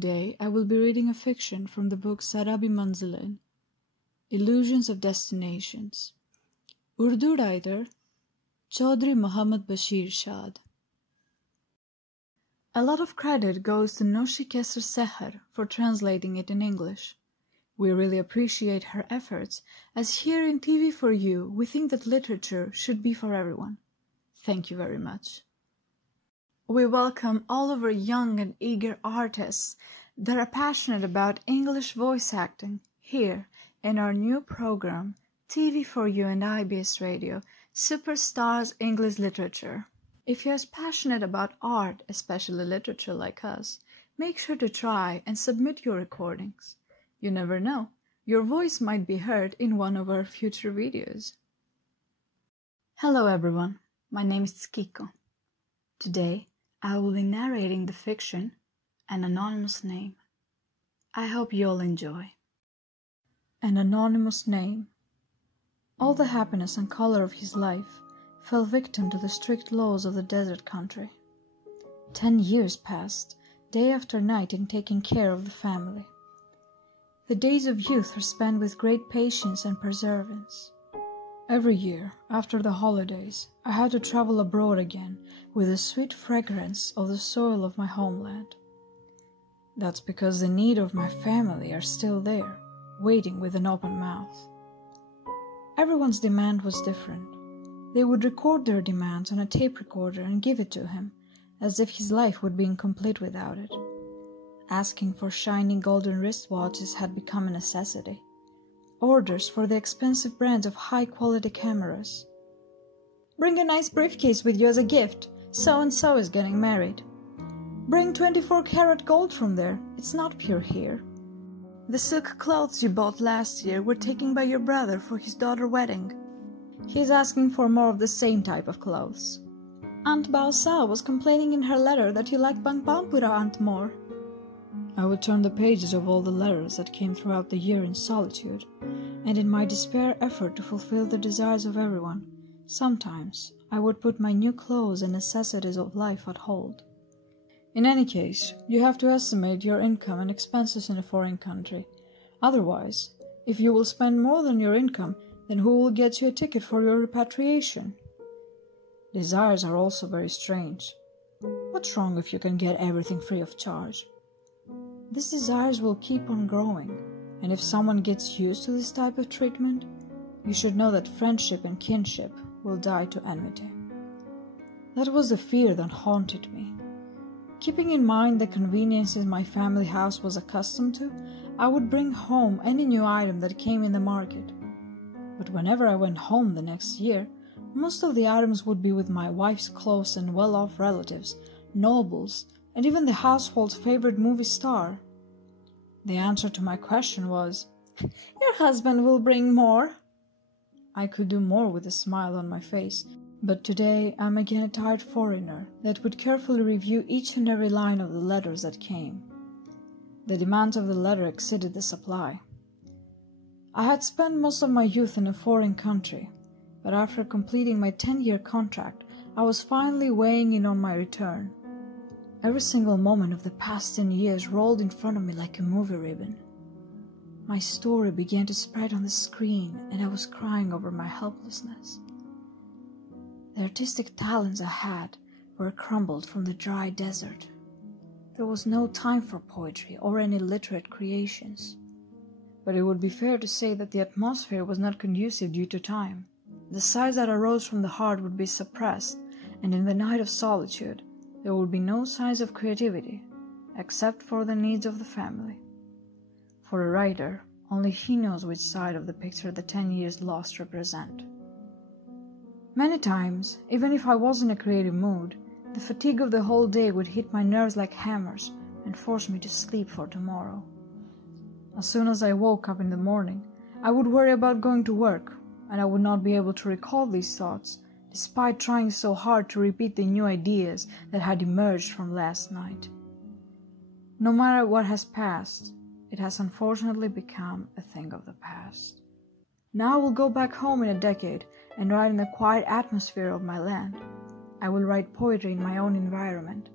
Today I will be reading a fiction from the book Sarabi Manzilin, Illusions of Destinations. Urdu writer Chaudhry Mohammad Bashir Shad. A lot of credit goes to Noshi Sehar for translating it in English. We really appreciate her efforts, as here in TV for You we think that literature should be for everyone. Thank you very much. We welcome all of our young and eager artists that are passionate about English voice acting here in our new program, TV for You and IBS Radio, Superstars English Literature. If you're as passionate about art, especially literature like us, make sure to try and submit your recordings. You never know, your voice might be heard in one of our future videos. Hello everyone, my name is Tsukiko. Today, I will be narrating the fiction, An Anonymous Name. I hope you all enjoy. An anonymous name. All the happiness and color of his life fell victim to the strict laws of the desert country. 10 years passed, day after night, in taking care of the family. The days of youth are spent with great patience and perseverance. Every year, after the holidays, I had to travel abroad again with the sweet fragrance of the soil of my homeland. That's because the need of my family are still there, waiting with an open mouth. Everyone's demand was different. They would record their demands on a tape recorder and give it to him, as if his life would be incomplete without it. Asking for shiny golden wristwatches had become a necessity. Orders for the expensive brands of high-quality cameras. Bring a nice briefcase with you as a gift. So-and-so is getting married. Bring 24-karat gold from there. It's not pure here. The silk clothes you bought last year were taken by your brother for his daughter's wedding. He's asking for more of the same type of clothes. Aunt Baosa was complaining in her letter that you like Bangpampura aunt more. I would turn the pages of all the letters that came throughout the year in solitude, and in my despair effort to fulfill the desires of everyone, sometimes I would put my new clothes and necessities of life at hold. In any case, you have to estimate your income and expenses in a foreign country. Otherwise, if you will spend more than your income, then who will get you a ticket for your repatriation? Desires are also very strange. What's wrong if you can get everything free of charge? These desires will keep on growing, and if someone gets used to this type of treatment, you should know that friendship and kinship will die to enmity. That was the fear that haunted me. Keeping in mind the conveniences my family house was accustomed to, I would bring home any new item that came in the market. But whenever I went home the next year, most of the items would be with my wife's close and well-off relatives, nobles, and even the household's favorite movie star. The answer to my question was, "Your husband will bring more." I could do more with a smile on my face, but today I'm again a tired foreigner that would carefully review each and every line of the letters that came. The demands of the letter exceeded the supply. I had spent most of my youth in a foreign country, but after completing my 10-year contract, I was finally weighing in on my return. Every single moment of the past 10 years rolled in front of me like a movie ribbon. My story began to spread on the screen, and I was crying over my helplessness. The artistic talents I had were crumbled from the dry desert. There was no time for poetry or any literate creations. But it would be fair to say that the atmosphere was not conducive due to time. The sighs that arose from the heart would be suppressed, and in the night of solitude, there would be no signs of creativity, except for the needs of the family. For a writer, only he knows which side of the picture the 10 years lost represent. Many times, even if I was in a creative mood, the fatigue of the whole day would hit my nerves like hammers and force me to sleep for tomorrow. As soon as I woke up in the morning, I would worry about going to work, and I would not be able to recall these thoughts, despite trying so hard to repeat the new ideas that had emerged from last night. No matter what has passed, it has unfortunately become a thing of the past. Now I will go back home in a decade and write in the quiet atmosphere of my land. I will write poetry in my own environment,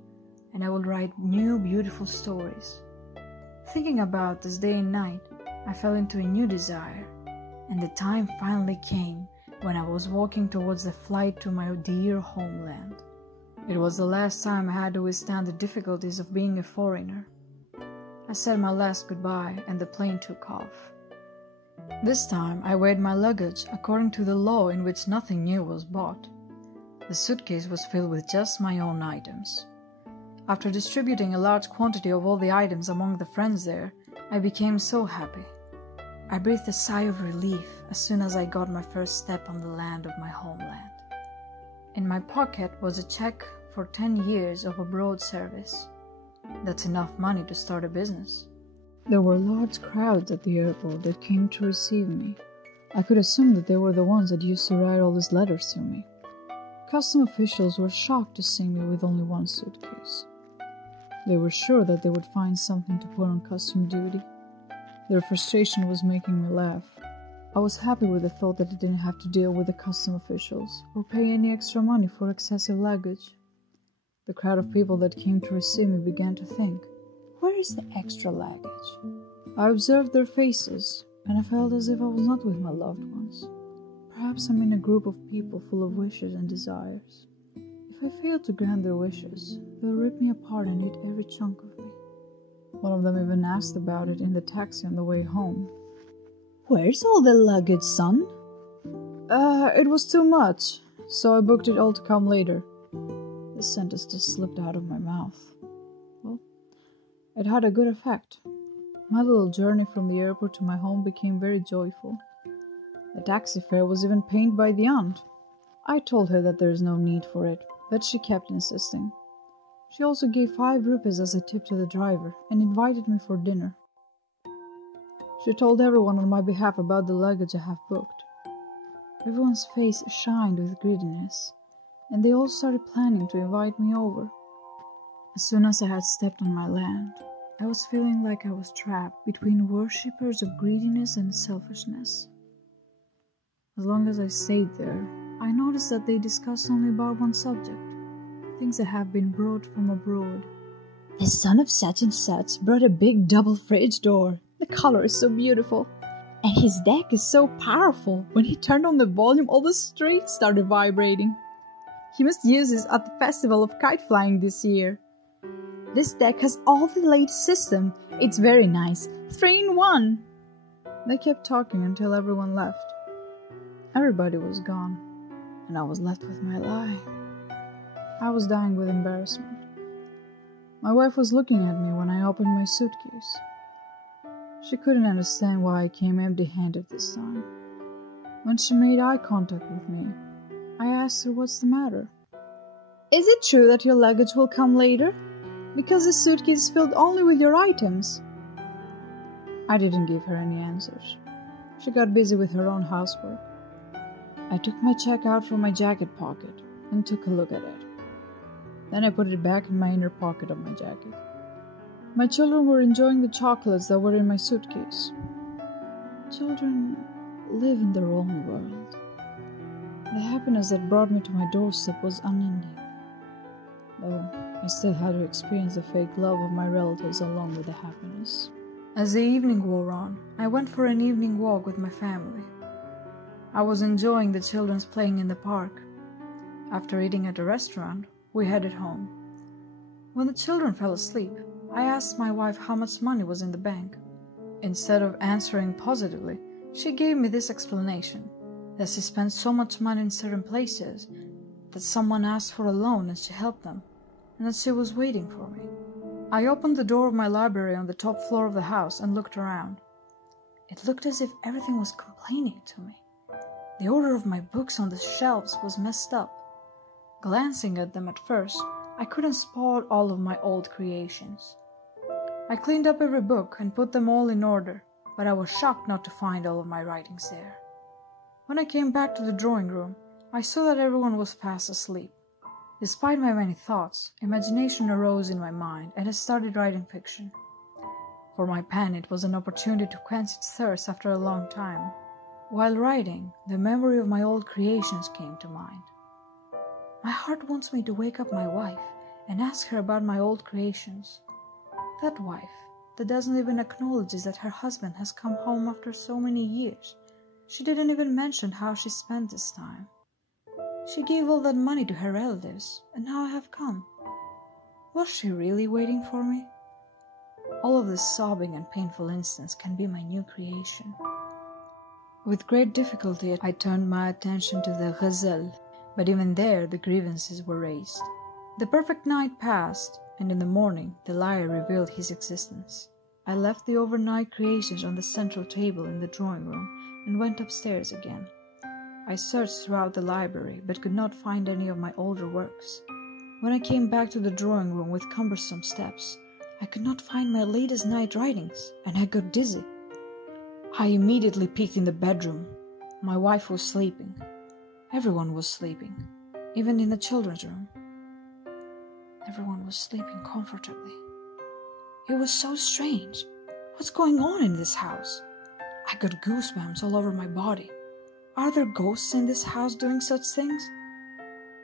and I will write new beautiful stories. Thinking about this day and night, I fell into a new desire, and the time finally came when I was walking towards the flight to my dear homeland. It was the last time I had to withstand the difficulties of being a foreigner. I said my last goodbye and the plane took off. This time I weighed my luggage according to the law in which nothing new was bought. The suitcase was filled with just my own items. After distributing a large quantity of all the items among the friends there, I became so happy. I breathed a sigh of relief as soon as I got my first step on the land of my homeland. In my pocket was a check for 10 years of abroad service. That's enough money to start a business. There were large crowds at the airport that came to receive me. I could assume that they were the ones that used to write all these letters to me. Custom officials were shocked to see me with only one suitcase. They were sure that they would find something to put on custom duty. Their frustration was making me laugh. I was happy with the thought that I didn't have to deal with the custom officials or pay any extra money for excessive luggage. The crowd of people that came to receive me began to think, where is the extra luggage? I observed their faces, and I felt as if I was not with my loved ones. Perhaps I'm in a group of people full of wishes and desires. If I fail to grant their wishes, they'll rip me apart and eat every chunk of me. One of them even asked about it in the taxi on the way home. Where's all the luggage, son? It was too much, so I booked it all to come later. The sentence just slipped out of my mouth. Well, it had a good effect. My little journey from the airport to my home became very joyful. The taxi fare was even paid by the aunt. I told her that there is no need for it, but she kept insisting. She also gave 5 rupees as a tip to the driver and invited me for dinner. She told everyone on my behalf about the luggage I have booked. Everyone's face shined with greediness, and they all started planning to invite me over. As soon as I had stepped on my land, I was feeling like I was trapped between worshippers of greediness and selfishness. As long as I stayed there, I noticed that they discussed only about one subject, things that have been brought from abroad. The son of such and such brought a big double fridge door. The color is so beautiful. And his deck is so powerful. When he turned on the volume, all the streets started vibrating. He must use this at the festival of kite flying this year. This deck has all the latest system. It's very nice. 3-in-1. They kept talking until everyone left. Everybody was gone, and I was left with my lie. I was dying with embarrassment. My wife was looking at me when I opened my suitcase. She couldn't understand why I came empty-handed this time. When she made eye contact with me, I asked her what's the matter. Is it true that your luggage will come later? Because the suitcase is filled only with your items. I didn't give her any answers. She got busy with her own housework. I took my check out from my jacket pocket and took a look at it. Then I put it back in my inner pocket of my jacket. My children were enjoying the chocolates that were in my suitcase. Children live in their own world. The happiness that brought me to my doorstep was unending, though I still had to experience the fake love of my relatives along with the happiness. As the evening wore on, I went for an evening walk with my family. I was enjoying the children's playing in the park. After eating at a restaurant, we headed home. When the children fell asleep, I asked my wife how much money was in the bank. Instead of answering positively, she gave me this explanation, that she spent so much money in certain places that someone asked for a loan and she helped them, and that she was waiting for me. I opened the door of my library on the top floor of the house and looked around. It looked as if everything was complaining to me. The order of my books on the shelves was messed up. Glancing at them at first, I couldn't spot all of my old creations. I cleaned up every book and put them all in order, but I was shocked not to find all of my writings there. When I came back to the drawing room, I saw that everyone was fast asleep. Despite my many thoughts, imagination arose in my mind and I started writing fiction. For my pen, it was an opportunity to quench its thirst after a long time. While writing, the memory of my old creations came to mind. My heart wants me to wake up my wife and ask her about my old creations. That wife, that doesn't even acknowledge that her husband has come home after so many years. She didn't even mention how she spent this time. She gave all that money to her relatives, and now I have come. Was she really waiting for me? All of this sobbing and painful instance can be my new creation. With great difficulty, I turned my attention to the ghazal, but even there the grievances were raised. The perfect night passed, and in the morning the liar revealed his existence. I left the overnight creations on the central table in the drawing room and went upstairs again. I searched throughout the library, but could not find any of my older works. When I came back to the drawing room with cumbersome steps, I could not find my latest night writings, and I got dizzy. I immediately peeked in the bedroom. My wife was sleeping. Everyone was sleeping, even in the children's room. Everyone was sleeping comfortably. It was so strange. What's going on in this house? I got goosebumps all over my body. Are there ghosts in this house doing such things?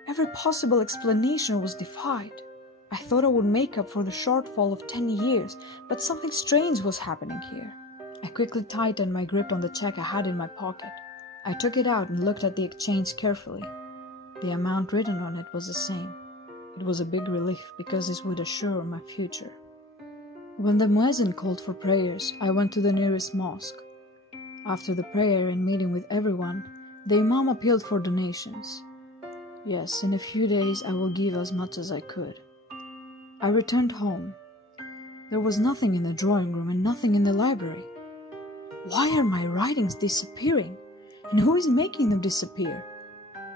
Every possible explanation was defied. I thought I would make up for the shortfall of 10 years, but something strange was happening here. I quickly tightened my grip on the check I had in my pocket. I took it out and looked at the exchange carefully. The amount written on it was the same. It was a big relief because this would assure my future. When the muezzin called for prayers, I went to the nearest mosque. After the prayer and meeting with everyone, the imam appealed for donations. Yes, in a few days I will give as much as I could. I returned home. There was nothing in the drawing room and nothing in the library. Why are my writings disappearing? And who is making them disappear?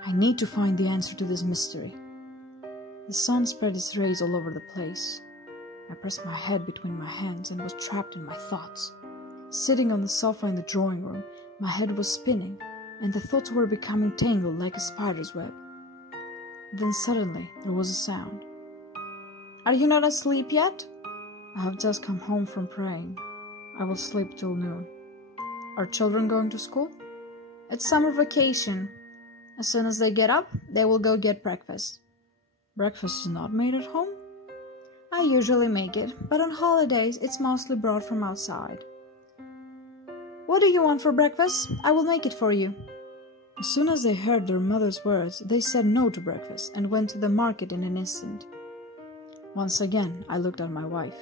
I need to find the answer to this mystery. The sun spread its rays all over the place. I pressed my head between my hands and was trapped in my thoughts. Sitting on the sofa in the drawing room, my head was spinning, and the thoughts were becoming tangled like a spider's web. Then suddenly there was a sound. Are you not asleep yet? I have just come home from praying. I will sleep till noon. Are children going to school? It's summer vacation. As soon as they get up, they will go get breakfast. Breakfast is not made at home? I usually make it, but on holidays it's mostly brought from outside. What do you want for breakfast? I will make it for you. As soon as they heard their mother's words, they said no to breakfast and went to the market in an instant. Once again, I looked at my wife.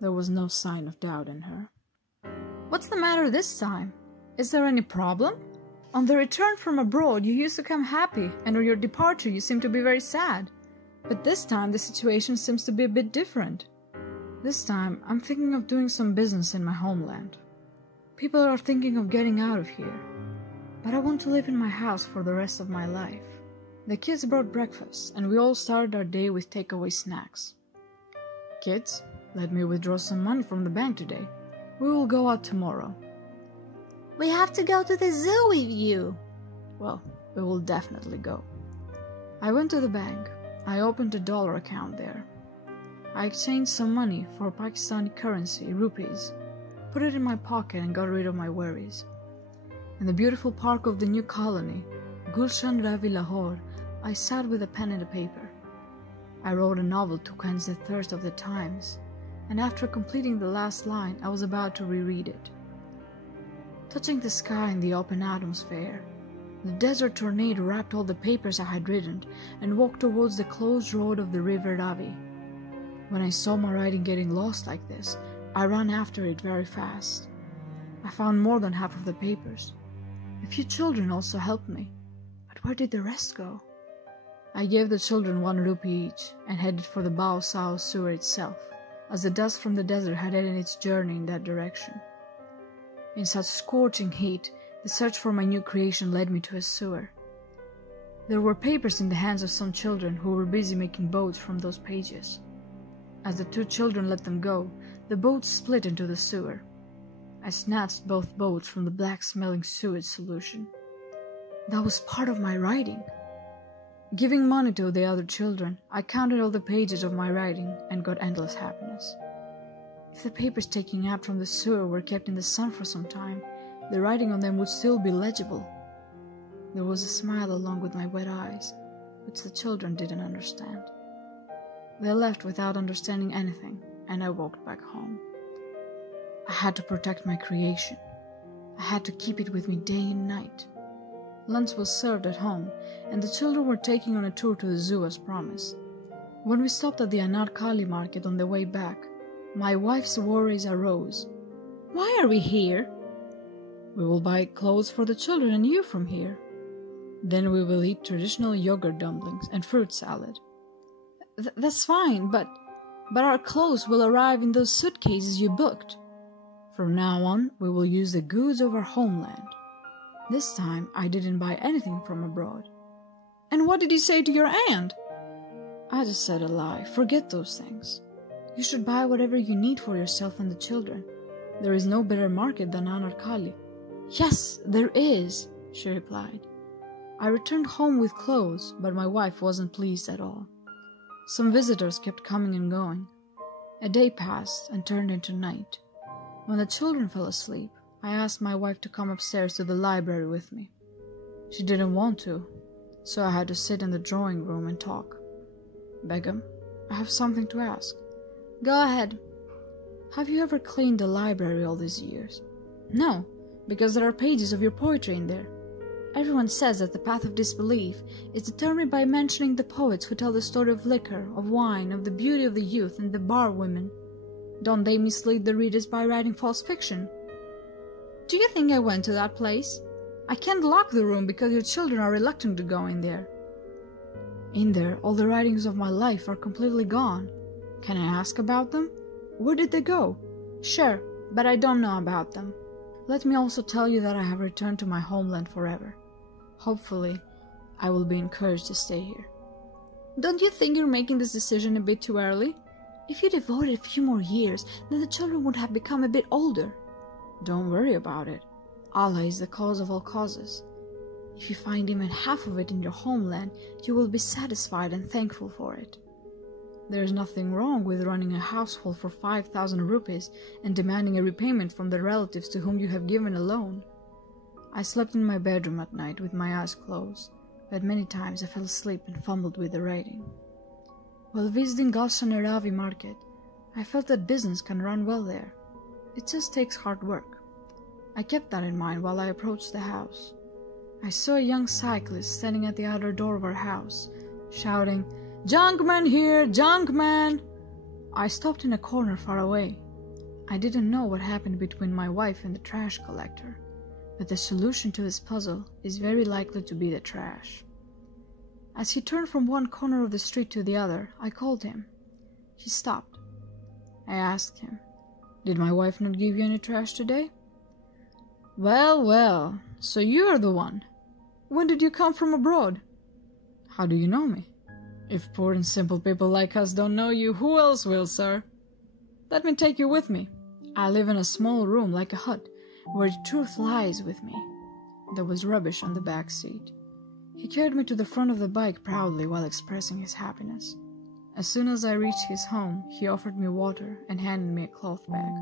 There was no sign of doubt in her. What's the matter this time? Is there any problem? On the return from abroad, you used to come happy, and on your departure, you seem to be very sad. But this time, the situation seems to be a bit different. This time, I'm thinking of doing some business in my homeland. People are thinking of getting out of here. But I want to live in my house for the rest of my life. The kids brought breakfast, and we all started our day with takeaway snacks. Kids, let me withdraw some money from the bank today. We will go out tomorrow. We have to go to the zoo with you. Well, we will definitely go. I went to the bank. I opened a dollar account there. I exchanged some money for Pakistani currency, rupees, put it in my pocket and got rid of my worries. In the beautiful park of the new colony, Gulshan Ravi Lahore, I sat with a pen and a paper. I wrote a novel to quench the thirst of the times, and after completing the last line, I was about to reread it. Touching the sky in the open atmosphere, the desert tornado wrapped all the papers I had written and walked towards the closed road of the river Ravi. When I saw my writing getting lost like this, I ran after it very fast. I found more than half of the papers. A few children also helped me, but where did the rest go? I gave the children 1 rupee each and headed for the Bao Sao sewer itself, as the dust from the desert had ended its journey in that direction. In such scorching heat, the search for my new creation led me to a sewer. There were papers in the hands of some children who were busy making boats from those pages. As the 2 children let them go, the boats split into the sewer. I snatched both boats from the black-smelling sewage solution. That was part of my writing. Giving money to the other children, I counted all the pages of my writing and got endless happiness. If the papers taken out from the sewer were kept in the sun for some time, the writing on them would still be legible. There was a smile along with my wet eyes, which the children didn't understand. They left without understanding anything, and I walked back home. I had to protect my creation. I had to keep it with me day and night. Lunch was served at home, and the children were taking on a tour to the zoo as promised. When we stopped at the Anarkali market on the way back, my wife's worries arose. "Why are we here?" "We will buy clothes for the children and you from here. Then we will eat traditional yogurt dumplings and fruit salad." That's fine, but our clothes will arrive in those suitcases you booked. From now on, we will use the goods of our homeland. This time, I didn't buy anything from abroad. And what did you say to your aunt? I just said a lie. Forget those things. You should buy whatever you need for yourself and the children. There is no better market than Anarkali. Yes, there is, she replied. I returned home with clothes, but my wife wasn't pleased at all. Some visitors kept coming and going. A day passed and turned into night. When the children fell asleep, I asked my wife to come upstairs to the library with me. She didn't want to, so I had to sit in the drawing room and talk. Begum, I have something to ask. Go ahead. Have you ever cleaned the library all these years? No, because there are pages of your poetry in there. Everyone says that the path of disbelief is determined by mentioning the poets who tell the story of liquor, of wine, of the beauty of the youth and the bar women. Don't they mislead the readers by writing false fiction? Do you think I went to that place? I can't lock the room because your children are reluctant to go in there. In there, all the writings of my life are completely gone. Can I ask about them? Where did they go? Sure, but I don't know about them. Let me also tell you that I have returned to my homeland forever. Hopefully, I will be encouraged to stay here. Don't you think you're making this decision a bit too early? If you devoted a few more years, then the children would have become a bit older. Don't worry about it. Allah is the cause of all causes. If you find even half of it in your homeland, you will be satisfied and thankful for it. There is nothing wrong with running a household for 5,000 rupees and demanding a repayment from the relatives to whom you have given a loan. I slept in my bedroom at night with my eyes closed, but many times I fell asleep and fumbled with the writing. While visiting Gulshan Ravi market, I felt that business can run well there. It just takes hard work. I kept that in mind while I approached the house. I saw a young cyclist standing at the outer door of our house, shouting, "Junkman here, Junkman!" I stopped in a corner far away. I didn't know what happened between my wife and the trash collector, but the solution to this puzzle is very likely to be the trash. As he turned from one corner of the street to the other, I called him. He stopped. I asked him, "Did my wife not give you any trash today?" Well, well, so you are the one. When did you come from abroad? How do you know me? If poor and simple people like us don't know you, who else will, sir? Let me take you with me. I live in a small room like a hut, where the truth lies with me. There was rubbish on the back seat. He carried me to the front of the bike proudly while expressing his happiness. As soon as I reached his home, he offered me water and handed me a cloth bag.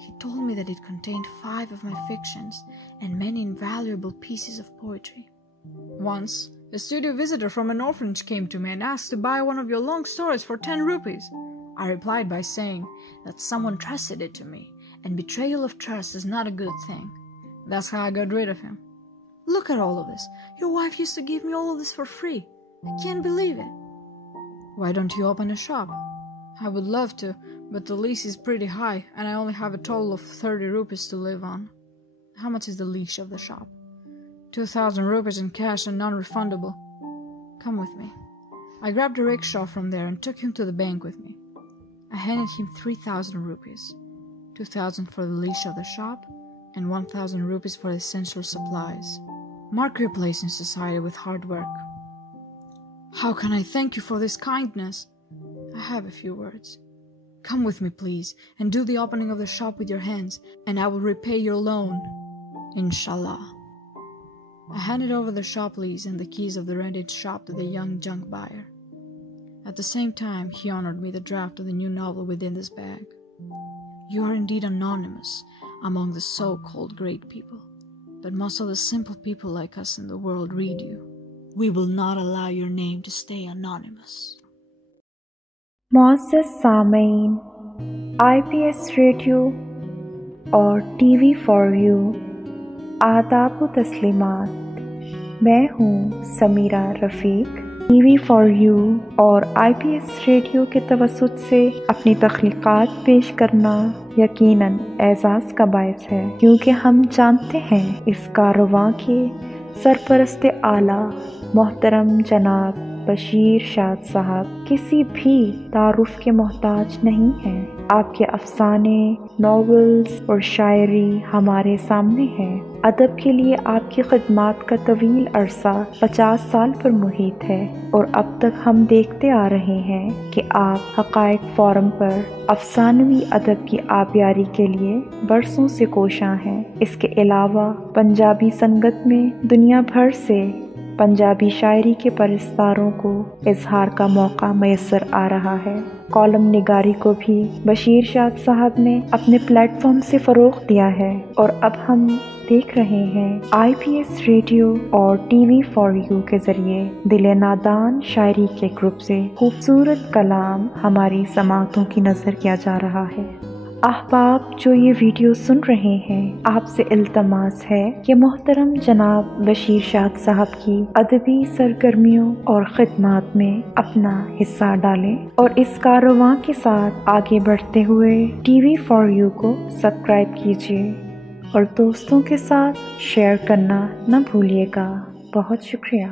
He told me that it contained 5 of my fictions and many invaluable pieces of poetry. Once, a studio visitor from an orphanage came to me and asked to buy one of your long stories for 10 rupees. I replied by saying that someone trusted it to me, and betrayal of trust is not a good thing. That's how I got rid of him. Look at all of this. Your wife used to give me all of this for free. I can't believe it. Why don't you open a shop? I would love to, but the lease is pretty high, and I only have a total of 30 rupees to live on. How much is the lease of the shop? 2,000 rupees in cash and non-refundable. Come with me. I grabbed a rickshaw from there and took him to the bank with me. I handed him 3,000 rupees, 2,000 for the lease of the shop, and 1,000 rupees for essential supplies. Mark your place in society with hard work. How can I thank you for this kindness? I have a few words. Come with me, please, and do the opening of the shop with your hands, and I will repay your loan. Inshallah. I handed over the shop lease and the keys of the rented shop to the young junk buyer. At the same time, he honored me the draft of the new novel within this bag. You are indeed anonymous among the so-called great people, but most of the simple people like us in the world read you. We will not allow your name to stay anonymous. معزز سامعین IPS radio اور T V for you آداب و تسلیمات۔ میں ہوں سمیرہ رفیق۔ T V for you اور آئی P S radio کے توسط سے اپنی تخلیقات پیش کرنا یقیناً اعزاز کا باعث ہے، کیونکہ ہم جانتے ہیں اس کاررواں کے سرپرست اعلیٰ محترم جناب بشیر شاد صاحب کسی بھی تعارف کے محتاج نہیں ہیں۔ آپ کے افسانے، ناولز اور شاعری ہمارے سامنے ہیں۔ ادب کے لیے آپ کی خدمات کا طویل عرصہ 50 سال پر محیط ہے، اور اب تک ہم دیکھتے آ رہے ہیں کہ آپ حقائق فورم پر افسانوی ادب کی آبیاری کے لیے برسوں سے کوشاں ہیں۔ اس کے علاوہ پنجابی سنگت میں دنیا بھر سے پنجابی شاعری کے پرستاروں کو اظہار کا موقع میسر آ رہا ہے۔ کالم نگاری کو بھی بشیر شاد صاحب نے اپنے پلیٹ فارم سے فروغ دیا ہے، اور اب ہم دیکھ رہے ہیں آئی پی ایس ریڈیو اور ٹی وی فار یو کے ذریعے دل نادان شاعری کے گروپ سے خوبصورت کلام ہماری سماعتوں کی نظر کیا جا رہا ہے۔ احباب جو یہ ویڈیو سن رہے ہیں، آپ سے التماس ہے کہ محترم جناب بشیر شاد صاحب کی ادبی سرگرمیوں اور خدمات میں اپنا حصہ ڈالیں، اور اس کاررواں کے ساتھ آگے بڑھتے ہوئے ٹی وی فار یو کو سبسکرائب کیجیے اور دوستوں کے ساتھ شیئر کرنا نہ بھولیے گا۔ بہت شکریہ۔